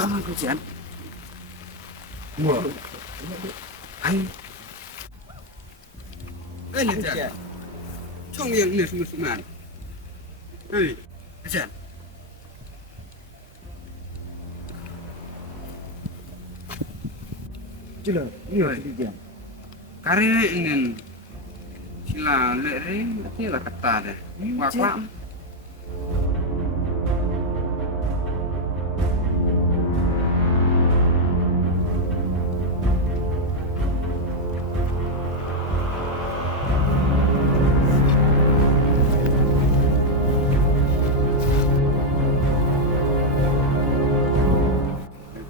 Tama ko siyan. Wah. Ay. Ay, siyan. Chong yang ni semua. Hei, siyan. Cila, iya dia. Karena ini sila lere berarti lah kata deh. Wak.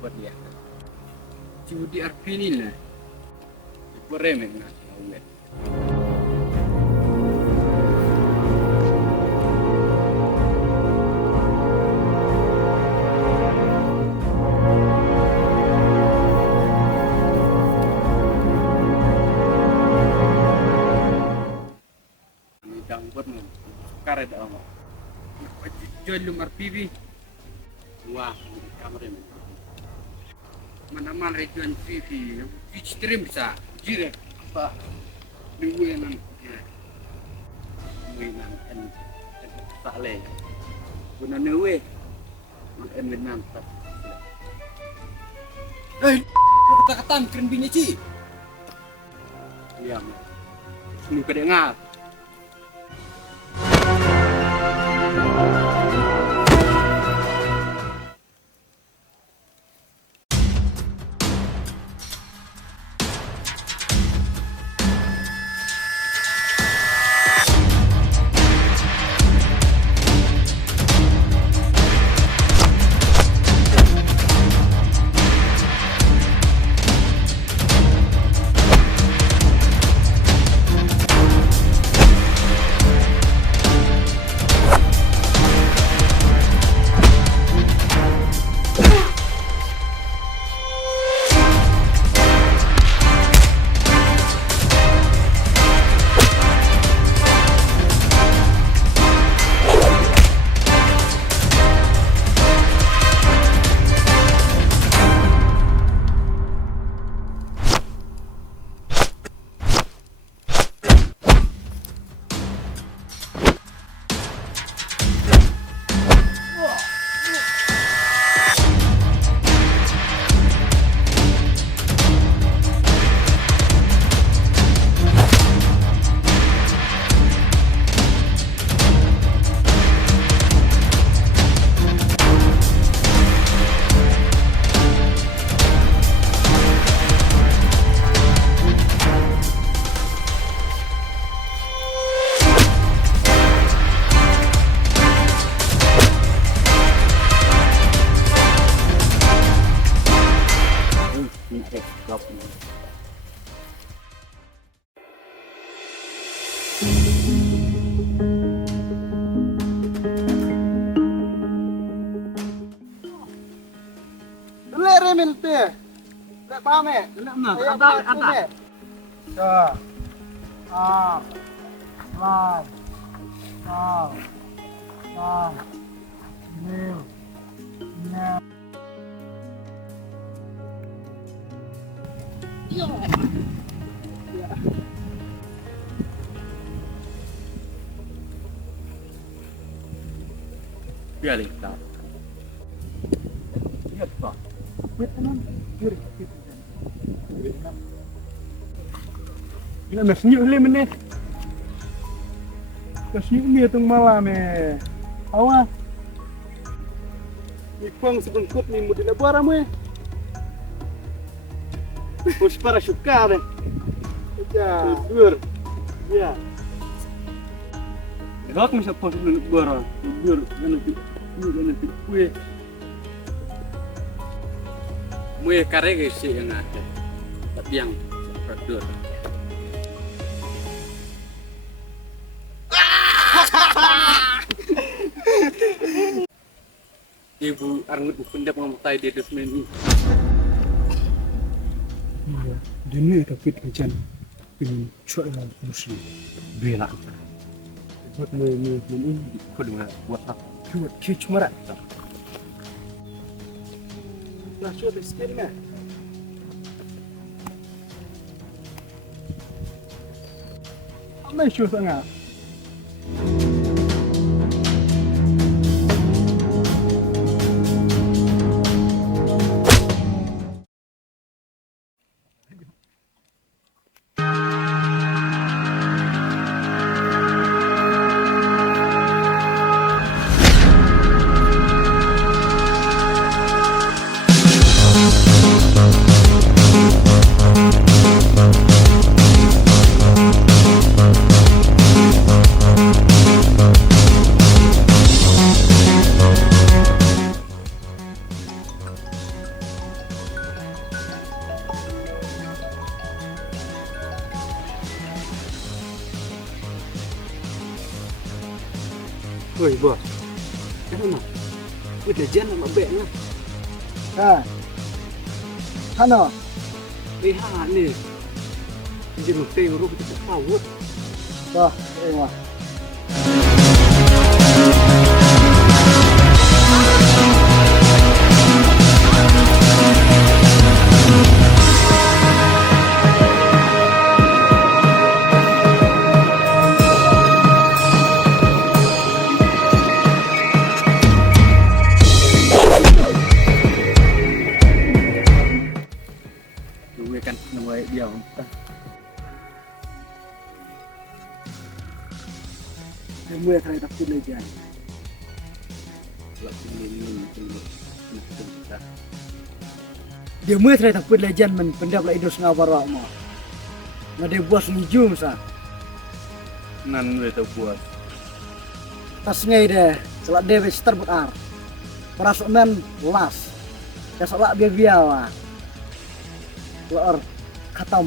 Buat dia. Di Arpini lah. Buat remeh nak. Đang buat ni, karet awak. Jual lumar pibi. Wah, kamera ni. Mana-mana jual pibi, stream bisa. Jira apa? Duwenan. Duwenan en tak le. Guna newe. En Vietnam tak. Kata-kataan keren bini ci. Iya, semua kedengar. Lere milte. Lek pame. Nak kata. Sa. Ah. Lai. Ah. Ah. Nil. Nya. Yo. Biar kita. Lihat pak. Ina nasnyu le mene. Nasnyu ni tung malam Awa. Ipang sebengkut ni mudi na buara mo Pus para syukar Ya. Dur. Ya. Rok masa pos nunuk bora. Dur nanti kue. Mue karege sih yang ada. Tapi yang dur. Ibu arngut pendap memutai dia dus ini. Iya, dunia tapi macam ini cuak yang muslim. Bela. Buat ini Kau dengar buat apa? buat kicmara. Nah, sudah skill meh. Apa isu sangat? Woi, bos. Kenapa? Udah jangan sama beknya. Ha. Hana, Lihat nih. Jadi lu tengok kita tahu. dah, mah. Gue kan nunggu dia. Ilmu yang kena takut legend. Kalau ini kita. Dia mu yang kena takut legend men pendap lah idus ngabar mo. Ngade buas ngijum sa. Nan gue tahu buat. Tas ngai deh, selak deh bester buat ar. Perasuk men las. Ya selak biar lah. Lor katam.